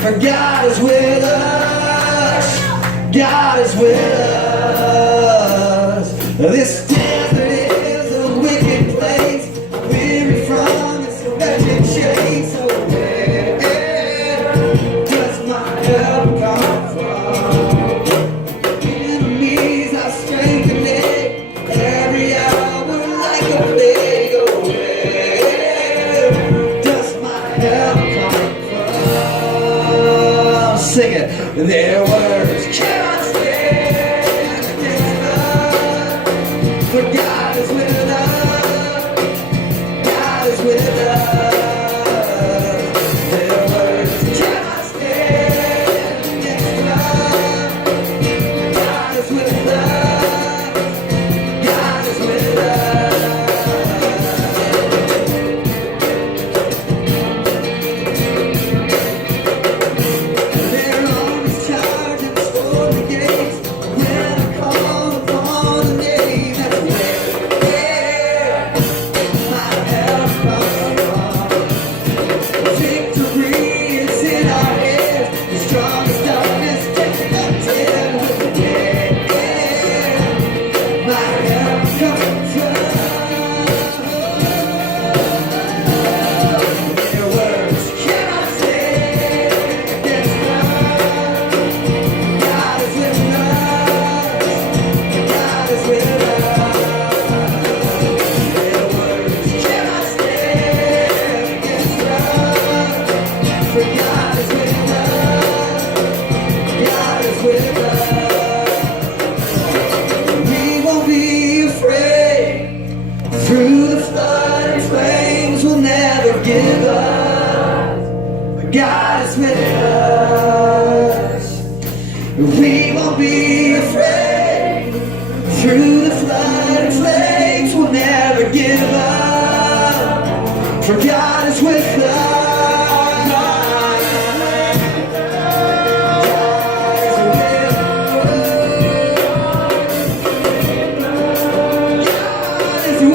For God is with us. God is with us. This desert is a wicked place, weary from its wretched chase. So where does my help come from? Enemies are strengthening every hour like a plague. Oh, where does my help come from? Sing it. Their words cannot stand against us. For God is with us. God is with us. Their words cannot stand against us. God is with us. God is with us. Their armies charge and storm the gates. When I call upon the name, that's where my help comes from. Victory is in our hands. The strongest darkness takes the dead with the dead. My help comes from. Their words cannot stand against us. God is with us. God is with us. Their words cannot stand against us. For God is with us. God is with us. We won't be afraid. Through the flood and flames, we'll never give up. God is with us. We won't be afraid. Through the flood and flames, we'll never give up. For God is with us. God is with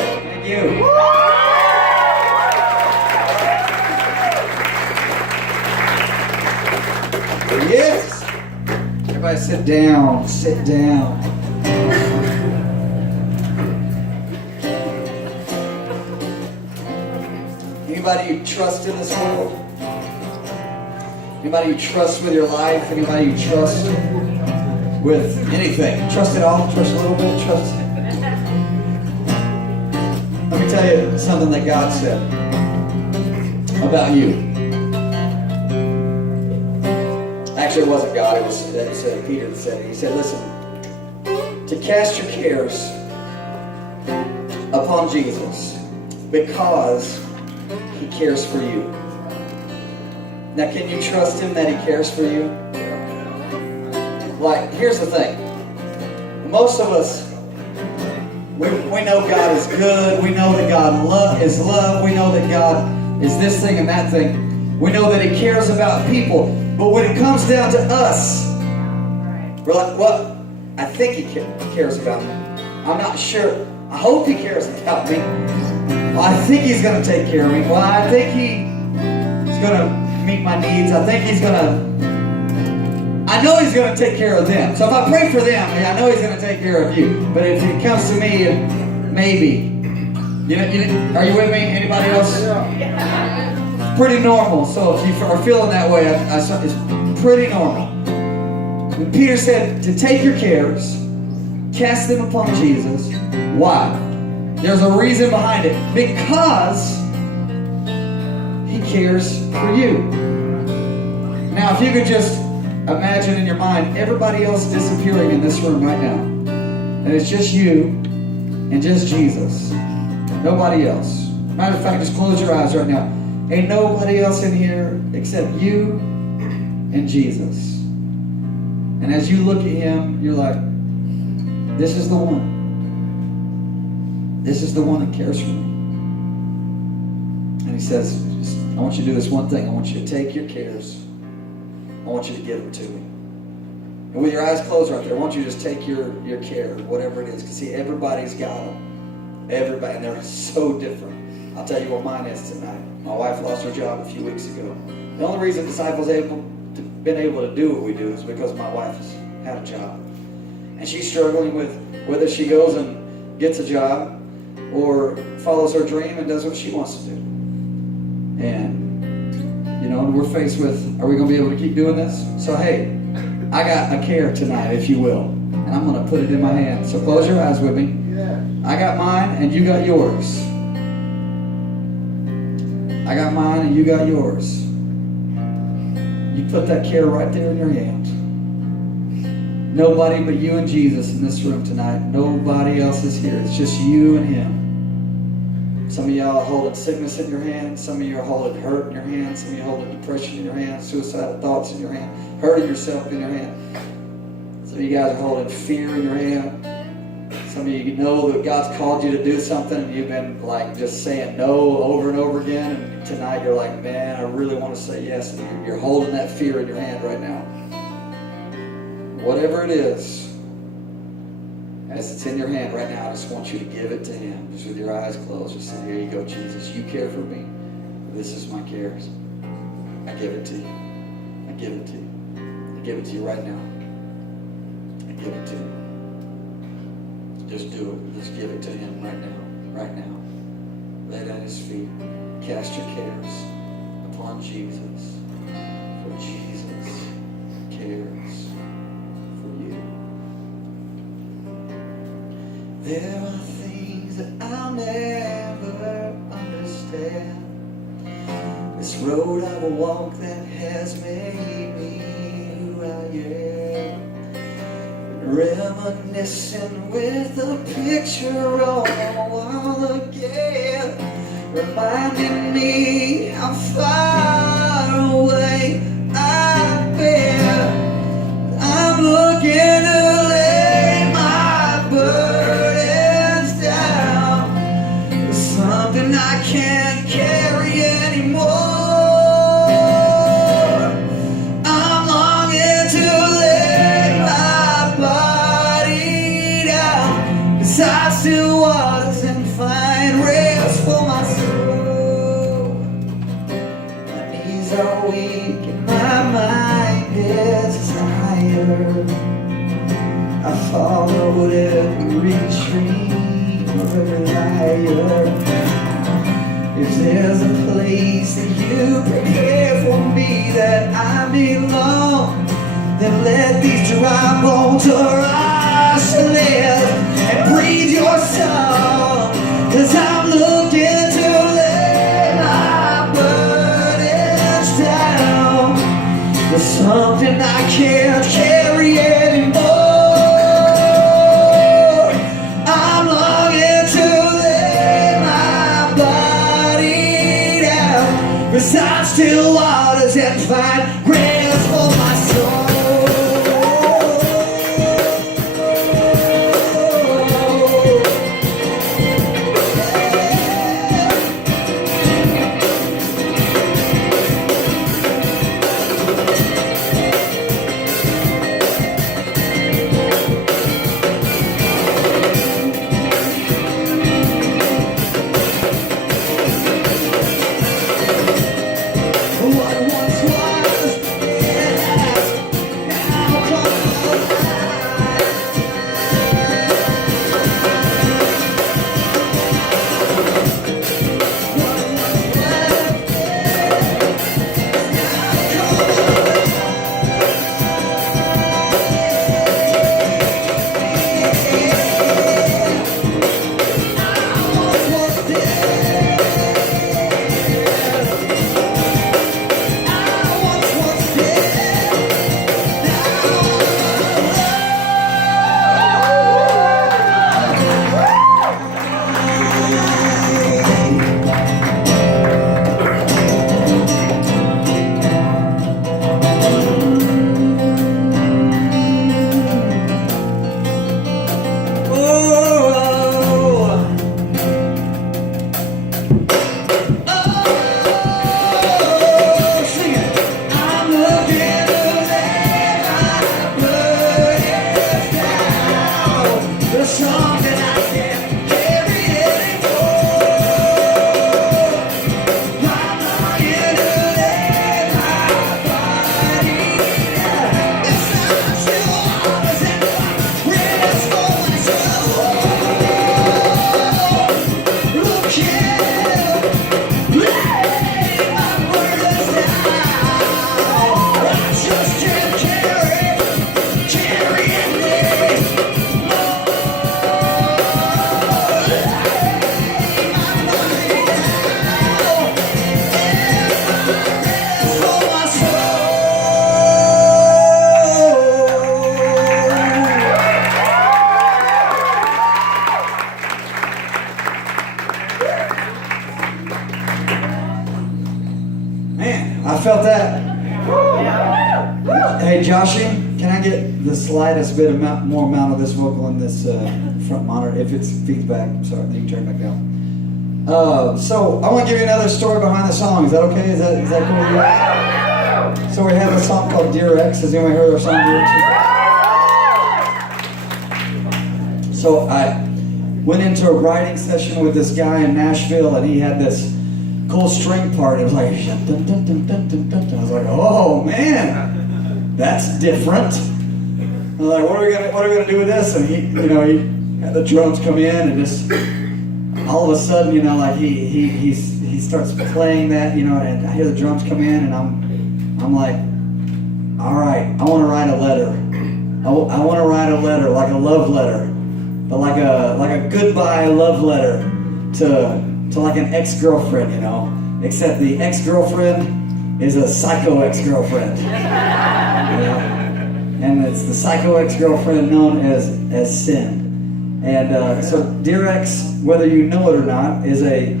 Thank you. Yes. Everybody sit down. Sit down. Anybody you trust in this world? Anybody you trust with your life? Anybody you trust with anything? Trust it all? Trust a little bit? Trust. Let me tell you something that God said about you. Actually, it wasn't God. It was Peter that said it. He said, listen, to cast your cares upon Jesus because He cares for you. Now, can you trust Him that He cares for you? Like, here's the thing. Most of us, we know God is good. We know that God is love. We know that God is this thing and that thing. We know that He cares about people. But when it comes down to us, we're like, well, I think He cares about me. I'm not sure. I hope He cares about me. Well, I think He's going to take care of me. Well, I think He's going to meet my needs. I think He's going to... I know He's going to take care of them. So if I pray for them, I know He's going to take care of you. But if it comes to me, maybe. Are you with me? Anybody else? Pretty normal. So if you are feeling that way, it's pretty normal. When Peter said to take your cares Cast them upon Jesus. Why? There's a reason behind it. Because He cares for you. Now, if you could just imagine in your mind everybody else disappearing in this room right now. And it's just you and just Jesus. Nobody else. Matter of fact, just close your eyes right now. Ain't nobody else in here except you and Jesus. And as you look at Him, you're like, this is the one. This is the one that cares for me. And He says, I want you to do this one thing. I want you to take your cares. I want you to give them to me. And with your eyes closed right there, I want you to just take your care, whatever it is. Because see, everybody's got them. Everybody, and they're so different. I'll tell you what mine is tonight. My wife lost her job a few weeks ago. The only reason Disciples been able to do what we do is because my wife has had a job. And she's struggling with whether she goes and gets a job or follows her dream and does what she wants to do. And, and we're faced with, are we going to be able to keep doing this? So, hey, I got a care tonight, if you will. And I'm going to put it in my hand. So close your eyes with me. I got mine and you got yours. I got mine and you got yours. You put that care right there in your hand. Nobody but you and Jesus in this room tonight. Nobody else is here. It's just you and Him. Some of y'all are holding sickness in your hand. Some of you are holding hurt in your hand. Some of you are holding depression in your hand. Suicidal thoughts in your hand. Hurting yourself in your hand. Some of you guys are holding fear in your hand. Some of you know that God's called you to do something and you've been like just saying no over and over again. And tonight you're like, man, I really want to say yes. And you're holding that fear in your hand right now. Whatever it is, as it's in your hand right now, I just want you to give it to Him. Just with your eyes closed, just say, here you go, Jesus. You care for me. This is my cares. I give it to you. I give it to you. I give it to you right now. I give it to you. Just do it. Just give it to Him right now. Right now. Lay it at His feet. Cast your cares upon Jesus. For Jesus cares for you. There are things that I'll never understand. This road I will walk that has made me who I am. Reminiscing with a picture on the wall again, reminding me how far away I've been. I'm looking to lay my burdens down. There's something I can't carry anymore. I'm longing to lay my body down beside still waters and find rest for my soul. My knees are weak and my mind is tired. I followed every dream of every liar. If there's a place that you prepare for me that I belong, then let these dry bones arise to live and breathe your song. 'Cause I'm looking to lay my burdens down. There's something I can't carry anymore. I'm longing to lay my body down beside still waters and find rest for my soul. What once was the song that I can't carry anymore. I'm longing to let my body down. This time still honors and rest for my soul. Look here, lay my burdens down. I just can't carry Man, I felt that. Hey, Joshy, can I get the slightest bit more amount of this vocal in this front monitor? If it's feedback, I'm sorry, you can turn it back down. So I want to give you another story behind the song. Is that okay? Is that cool with you? So we have a song called Dear X. Has anyone heard our song Dear X? So I went into a writing session with this guy in Nashville, and he had this cool string part. It was like, dun, dun, dun, dun, dun, dun, dun. I was like, oh man, that's different. I was like, what are we gonna do with this? And he had the drums come in, and just all of a sudden, like he starts playing that, and I hear the drums come in, and I'm like, all right, I want to write a letter. I want to write a letter, like a love letter, but like a goodbye love letter to like an ex-girlfriend, except the ex-girlfriend is a psycho ex-girlfriend. And it's the psycho ex-girlfriend known as sin. And so Dear X, whether you know it or not, is a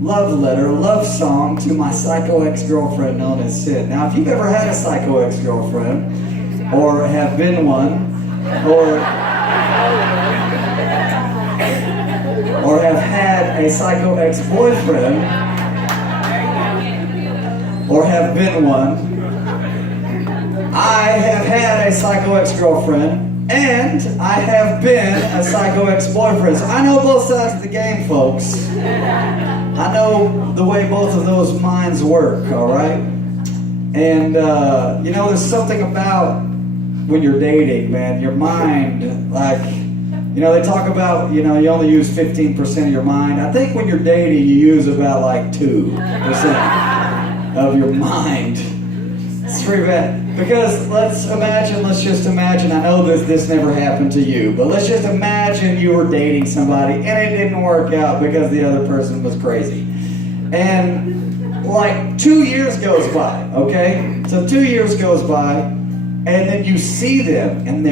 love letter, a love song to my psycho ex-girlfriend known as sin. Now, if you've ever had a psycho ex-girlfriend, or have been one, or have had a psycho ex-boyfriend, or have been one, I have had a psycho ex-girlfriend, and I have been a psycho ex-boyfriend. So I know both sides of the game, folks. I know the way both of those minds work, all right? And, there's something about when you're dating, man, your mind, they talk about, you only use 15% of your mind. I think when you're dating, you use about 2% of your mind. It's pretty bad. Because let's just imagine, I know this never happened to you, but let's just imagine you were dating somebody and it didn't work out because the other person was crazy. And 2 years goes by, okay? So 2 years goes by, and then you see them and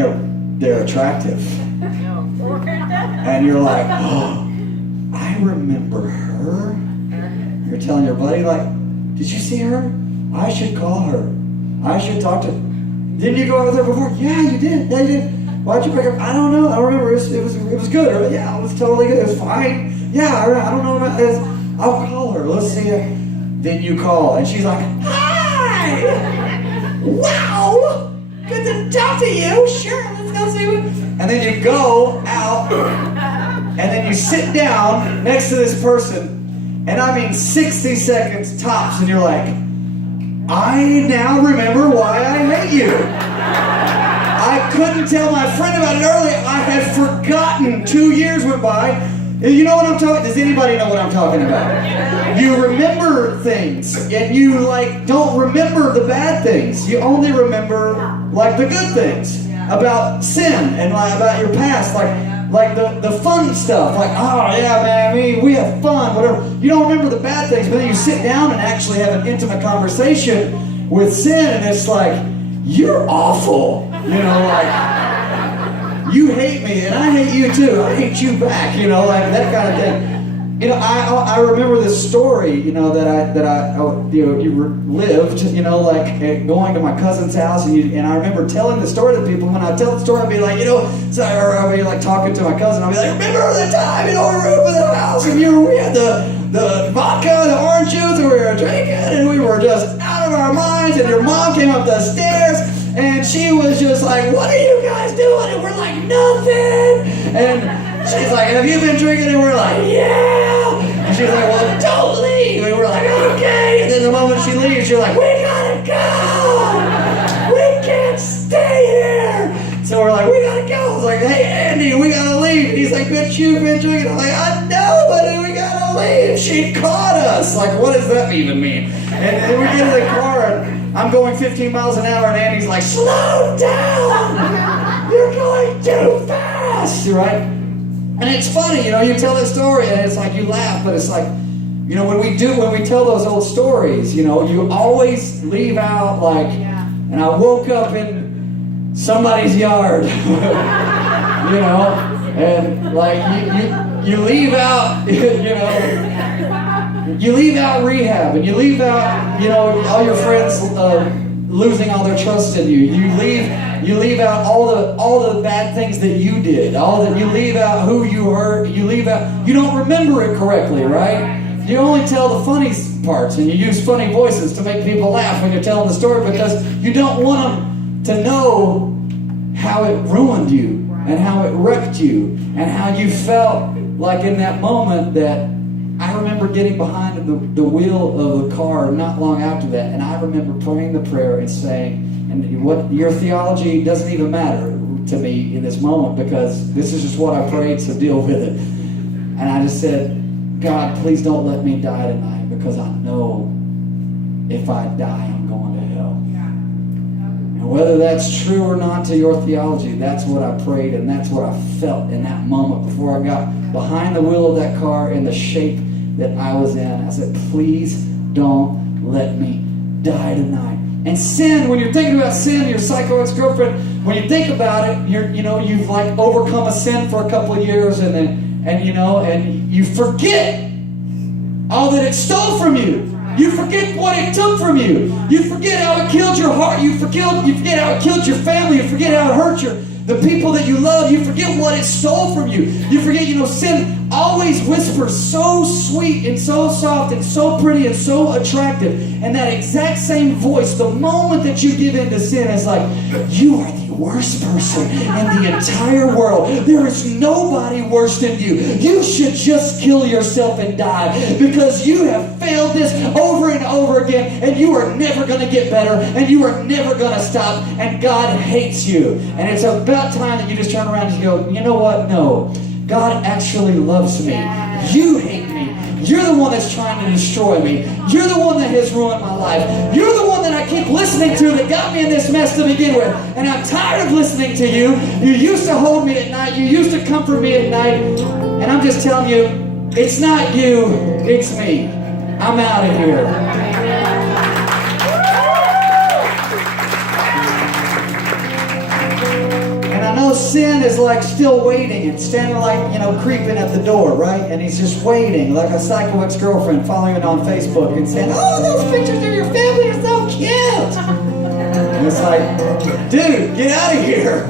they're attractive. And you're like, oh, I remember her. You're telling your buddy, did you see her? I should call her. I should talk to her. Didn't you go over there before? Yeah, you did. Yeah, you did. Why'd you pick up? I don't know. I don't remember. It was good. Or, yeah, it was totally good. It was fine. Yeah, I don't know about this. I'll call her. Let's see her. Then you call, and she's like, hi! Wow! Good to talk to you. Sure, let's go see what. And then you go out, and then you sit down next to this person, and 60 seconds tops, and you're like, I now remember why I hate you. I couldn't tell my friend about it earlier. I had forgotten. 2 years went by. You know what I'm talking? Does anybody know what I'm talking about? You remember things, and you don't remember the bad things. You only remember the good things about sin and about your past, like the fun stuff. Oh yeah, man, we have fun, whatever. You don't remember the bad things, but then you sit down and actually have an intimate conversation with sin, and it's you're awful. You hate me, and I hate you too. I hate you back, that kind of thing. I remember this story, that I lived, going to my cousin's house, and I remember telling the story to people. When I tell the story, I'd be like, so I'll be talking to my cousin. I'll be like, remember the time, we were in the house, and we had the vodka, the orange juice, and we were drinking, and we were just out of our minds, and your mom came up the stairs, And she was just like, what are you guys doing? And we're like, nothing. And she's like, have you been drinking? And we're like, yeah. And she's like, well, don't leave. And we're like, okay. And then the moment she leaves, you're like, we gotta go. We can't stay here. So we're like, we gotta go. I was like, hey, Andy, we gotta leave. And he's like, bitch, you've been drinking. I'm like, I know, but we gotta leave. She caught us. Like, what does that even mean? And then we get in the car, and I'm going 15 miles an hour, and Andy's like, slow down. You're going too fast, right? And it's funny, you know, you tell this story, and it's like you laugh, but it's like, you know, when we tell those old stories, you know, you always leave out, like, and I woke up in somebody's yard, you know, and like you leave out, you know, you leave out rehab, and you leave out, you know, all your friends losing all their trust in you. You leave out all the bad things that you did. You leave out who you hurt. You leave out. You don't remember it correctly, right? You only tell the funny parts, and you use funny voices to make people laugh when you're telling the story, because you don't want them to know how it ruined you and how it wrecked you and how you felt like in that moment. That I remember getting behind the wheel of the car not long after that, and I remember praying the prayer and saying, and what your theology doesn't even matter to me in this moment, because this is just what I prayed, so deal with it. And I just said, God, please don't let me die tonight, because I know if I die, I'm going to hell. And whether that's true or not to your theology, that's what I prayed, and that's what I felt in that moment before I got behind the wheel of that car in the shape that I was in. I said, please don't let me die tonight. And sin, when you're thinking about sin, your psycho ex-girlfriend, when you think about it, you've like overcome a sin for a couple of years, and you forget all that it stole from you. You forget what it took from you. You forget how it killed your heart. You forget how it killed your family. You forget how it hurt the people that you love. You forget what it stole from you. You forget, sin always whispers so sweet and so soft and so pretty and so attractive. And that exact same voice, the moment that you give in to sin, is like, you are the worst person in the entire world. There is nobody worse than you. You should just kill yourself and die, because you have failed this over and over again, and you are never going to get better, and you are never going to stop, and God hates you. And it's about time that you just turn around and go, you know what? No. God actually loves me. You hate me. You're the one that's trying to destroy me. You're the one that has ruined my life. You're the one that I keep listening to that got me in this mess to begin with. And I'm tired of listening to you. You used to hold me at night. You used to comfort me at night. And I'm just telling you, it's not you, it's me. I'm out of here. Sin is like still waiting and standing like, creeping at the door, right? And he's just waiting, like a psycho ex-girlfriend following it on Facebook and saying, oh, those pictures of your family are so cute. And it's like, dude, get out of here.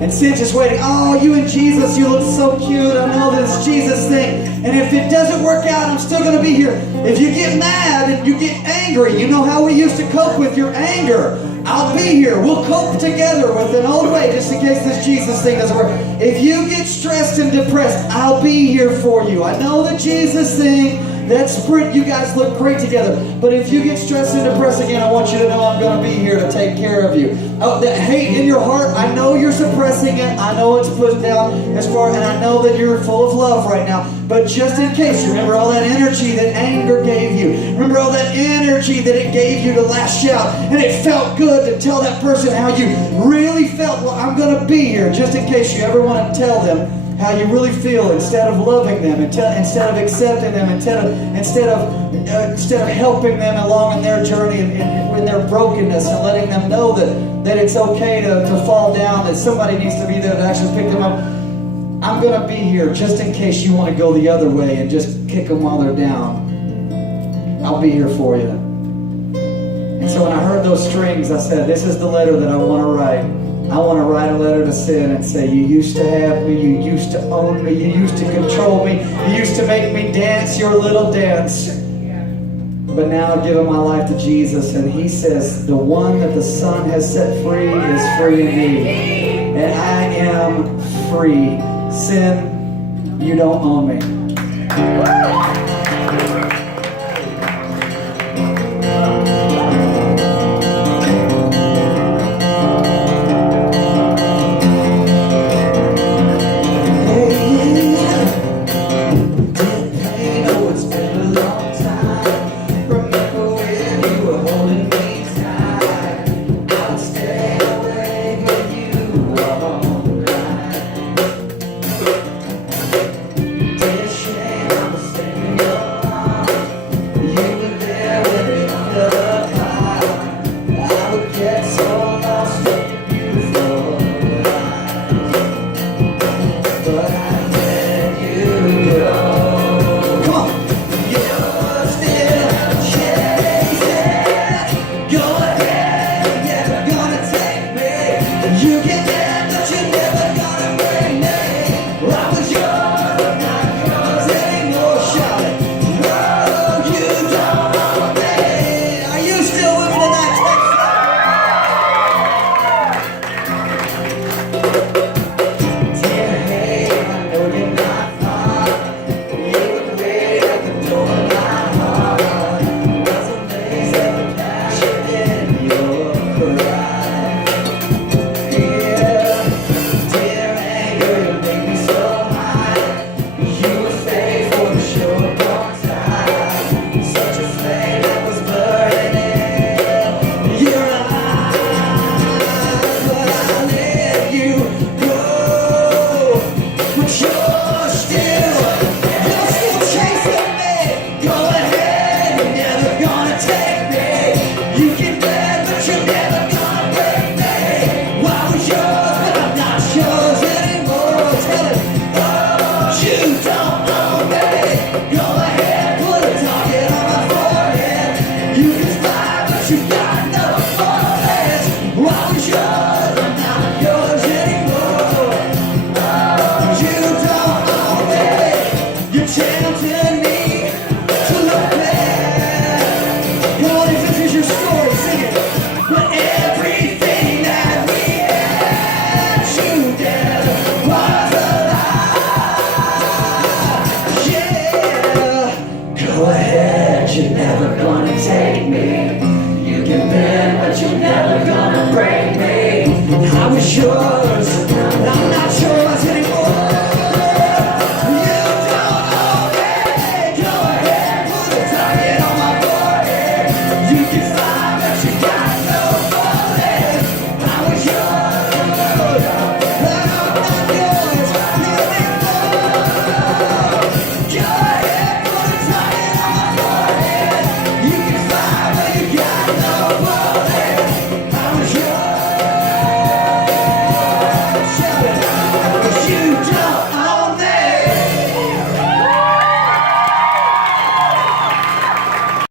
And Sin's just waiting, oh, you and Jesus, you look so cute. I know this Jesus thing. And if it doesn't work out, I'm still going to be here. If you get mad and you get angry, you know how we used to cope with your anger. I'll be here. We'll cope together with an old way, just in case this Jesus thing doesn't work. If you get stressed and depressed, I'll be here for you. I know the Jesus thing, that's pretty, you guys look great together. But if you get stressed and depressed again, I want you to know I'm going to be here to take care of you. Oh, that hate in your heart, I know you're suppressing it. I know it's put down and I know that you're full of love right now. But just in case, remember all that energy that anger gave you. Remember all that energy that it gave you to lash out. And it felt good to tell that person how you really felt. Well, I'm going to be here just in case you ever want to tell them how you really feel, instead of loving them, instead of accepting them, instead of helping them along in their journey and in their brokenness, and letting them know that it's okay to fall down, that somebody needs to be there to actually pick them up. I'm going to be here just in case you want to go the other way and just kick them while they're down. I'll be here for you. And so when I heard those strings, I said, this is the letter that I want to write. I want to write a letter to Sin and say, you used to have me, you used to own me, you used to control me, you used to make me dance your little dance. but now I've given my life to Jesus, and he says, the one that the Son has set free is free indeed. And I am free. Sin, you don't own me.